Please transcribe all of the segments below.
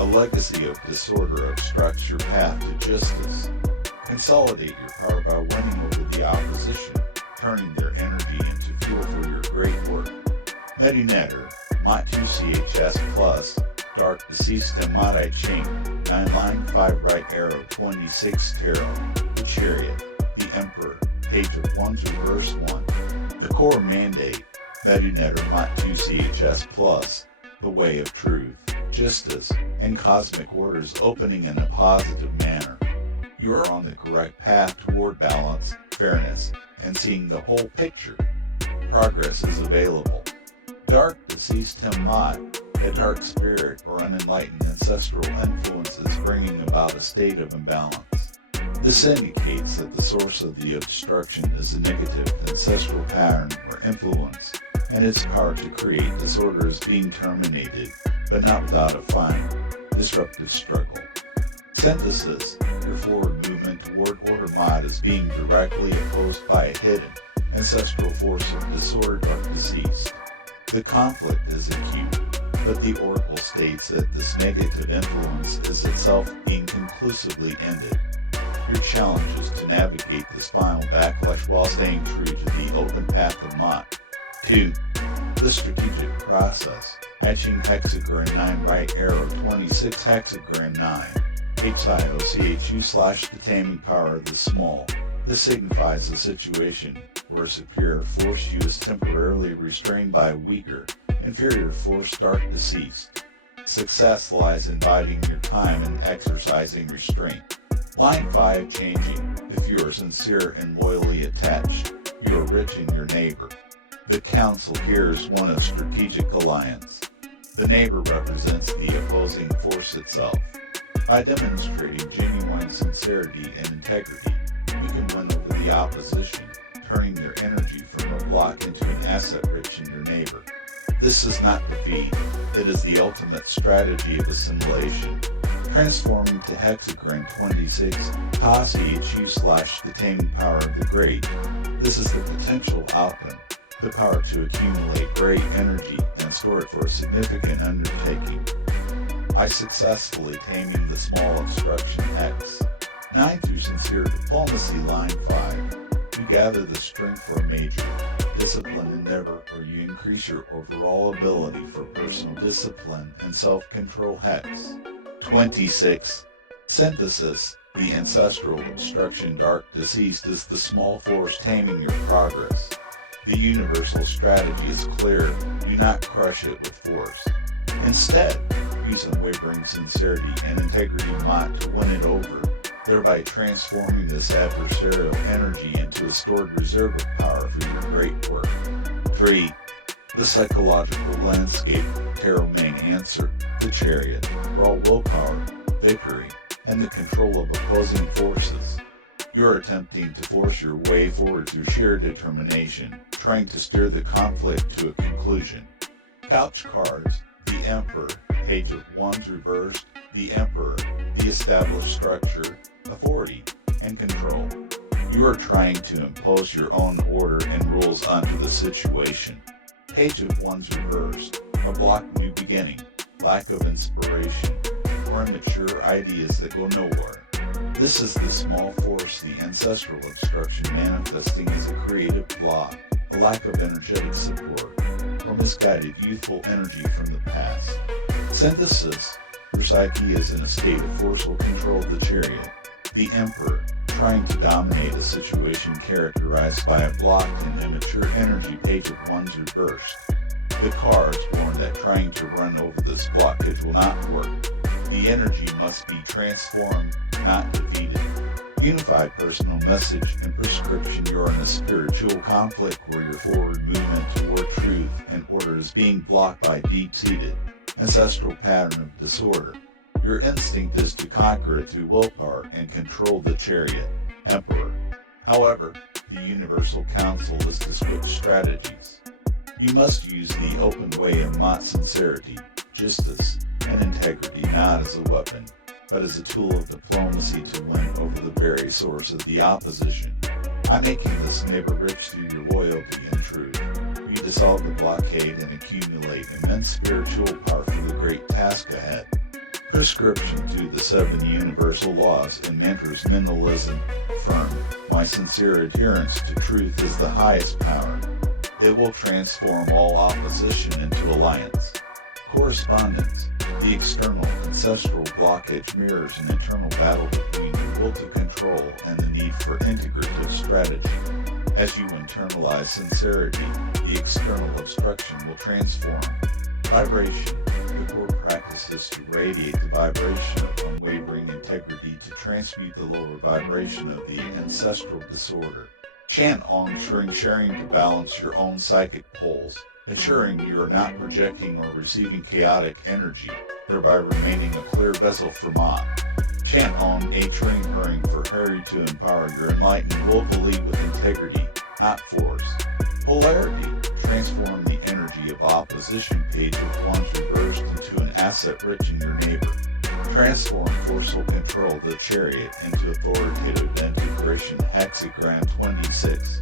A legacy of disorder obstructs your path to justice. Consolidate your power by winning over the opposition, turning their energy into fuel for your great work. Metu Neter, Maat 2 CHS Plus, Dark Deceased and Maat Ching, 9 line 5 right arrow 26 tarot, the Chariot, the Emperor, Page of Wands reverse 1. The core mandate, Metu Neter Maat 2 CHS Plus, the way of truth, justice, and cosmic orders opening in a positive manner. You are on the correct path toward balance, fairness, and seeing the whole picture. Progress is available. Dark Deceased and Maat, a dark spirit or unenlightened ancestral influences bringing about a state of imbalance. This indicates that the source of the obstruction is a negative ancestral pattern or influence, and its power to create disorder is being terminated, but not without a final, disruptive struggle. Synthesis, your forward movement toward order Maat is being directly opposed by a hidden, ancestral force of disorder Dark Deceased. The conflict is acute, but the oracle states that this negative influence is itself being conclusively ended. Your challenge is to navigate this final backlash while staying true to the open path of Maat. 2. The strategic process. Ching hexagram 9 right arrow 26 hexagram 9. HIOCHU / the taming power of the small. This signifies a situation where a superior force you is temporarily restrained by a weaker, inferior force Dark Deceased. Success lies in biding your time and exercising restraint. Line 5 changing. If you are sincere and loyally attached, you are rich in your neighbor. The council here is one of strategic alliance. The neighbor represents the opposing force itself. By demonstrating genuine sincerity and integrity, you can win over the opposition, turning their energy from a block into an asset rich in your neighbor. This is not defeat, it is the ultimate strategy of assimilation. Transforming to hexagram 26, HIOCHU / the taming power of the great. This is the potential outcome, the power to accumulate great energy and store it for a significant undertaking. By successfully taming the small obstruction X. 9 through sincere diplomacy line 5. You gather the strength for a major, disciplined endeavor where you increase your overall ability for personal discipline and self-control Hex. 26. Synthesis. The ancestral obstruction Dark Deceased is the small force taming your progress. The universal strategy is clear, do not crush it with force. Instead, use unwavering sincerity and integrity Maat to win it over, thereby transforming this adversarial energy into a stored reserve of power for your great work. 3. The psychological landscape, tarot main answer, the Chariot, raw willpower, victory, and the control of opposing forces. You are attempting to force your way forward through sheer determination, trying to steer the conflict to a conclusion. Couch cards, the Emperor, Page of Wands reversed, the Emperor, the established structure, authority, and control. You are trying to impose your own order and rules onto the situation. Page of Wands reversed, a blocked new beginning, lack of inspiration, or immature ideas that go nowhere. This is the small force, the ancestral obstruction manifesting as a creative block, a lack of energetic support, or misguided youthful energy from the past. Synthesis. Your psyche is in a state of forceful control of the Chariot, the Emperor, trying to dominate a situation characterized by a blocked and immature energy. Page of Wands reversed. The cards warn that trying to run over this blockage will not work. The energy must be transformed, not defeated. Unified personal message and prescription. You are in a spiritual conflict where your forward movement toward truth and order is being blocked by deep-seated, ancestral pattern of disorder. Your instinct is to conquer it through willpower and control the Chariot, Emperor. However, the Universal Council is to switch strategies. You must use the open way of Maat sincerity, justice, and integrity not as a weapon, but as a tool of diplomacy to win over the very source of the opposition. By making this neighbor rich through your loyalty and truth, you dissolve the blockade and accumulate immense spiritual power for the great task ahead. Prescription to the 7 universal laws and mentors minimalism. Affirm, my sincere adherence to truth is the highest power. It will transform all opposition into alliance. Correspondence. The external ancestral blockage mirrors an internal battle between the will to control and the need for integrative strategy. As you internalize sincerity, the external obstruction will transform. Vibration. The core practice is to radiate the vibration of unwavering integrity to transmute the lower vibration of the ancestral disorder. Chant Om sharing to balance your own psychic poles, ensuring you are not projecting or receiving chaotic energy, thereby remaining a clear vessel for Maat. Chant Om hurrying for Harry to empower your enlightened will to lead with integrity, not force. Polarity. Transform the energy of opposition page of wands reversed into an asset rich in your neighbor. Transform forceful control the Chariot into authoritative integration hexagram 26.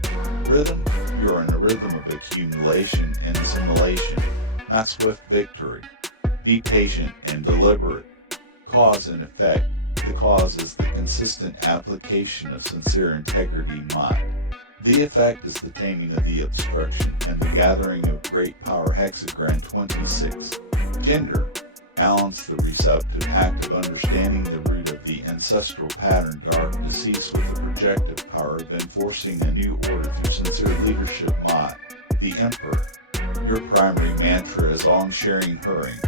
Rhythm. You are in a rhythm of accumulation and assimilation, not swift victory. Be patient and deliberate. Cause and effect. The cause is the consistent application of sincere integrity Maat. The effect is the taming of the obstruction and the gathering of great power hexagram 26. Gender. Balance the receptive act of understanding the root of the ancestral pattern dark decease with the projective power of enforcing a new order through sincere leadership Maat. The Emperor. Your primary mantra is Om sharing hurrying.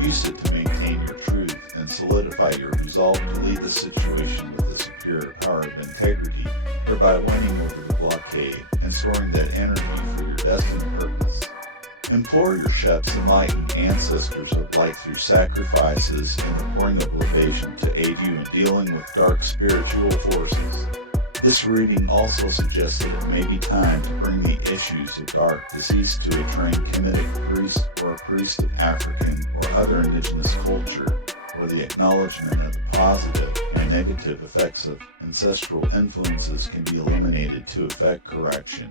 Use it to maintain your truth and solidify your resolve to lead the situation with the superior power of integrity, thereby winning over the blockade and storing that energy for your destined purpose. Implore your chefs enlightened ancestors of light through sacrifices and the pouring of libation to aid you in dealing with dark spiritual forces. This reading also suggests that it may be time to bring the issues of dark decease to a trained Kemetic priest or a priest of African or other indigenous culture, where the acknowledgement of the positive and negative effects of ancestral influences can be eliminated to effect correction.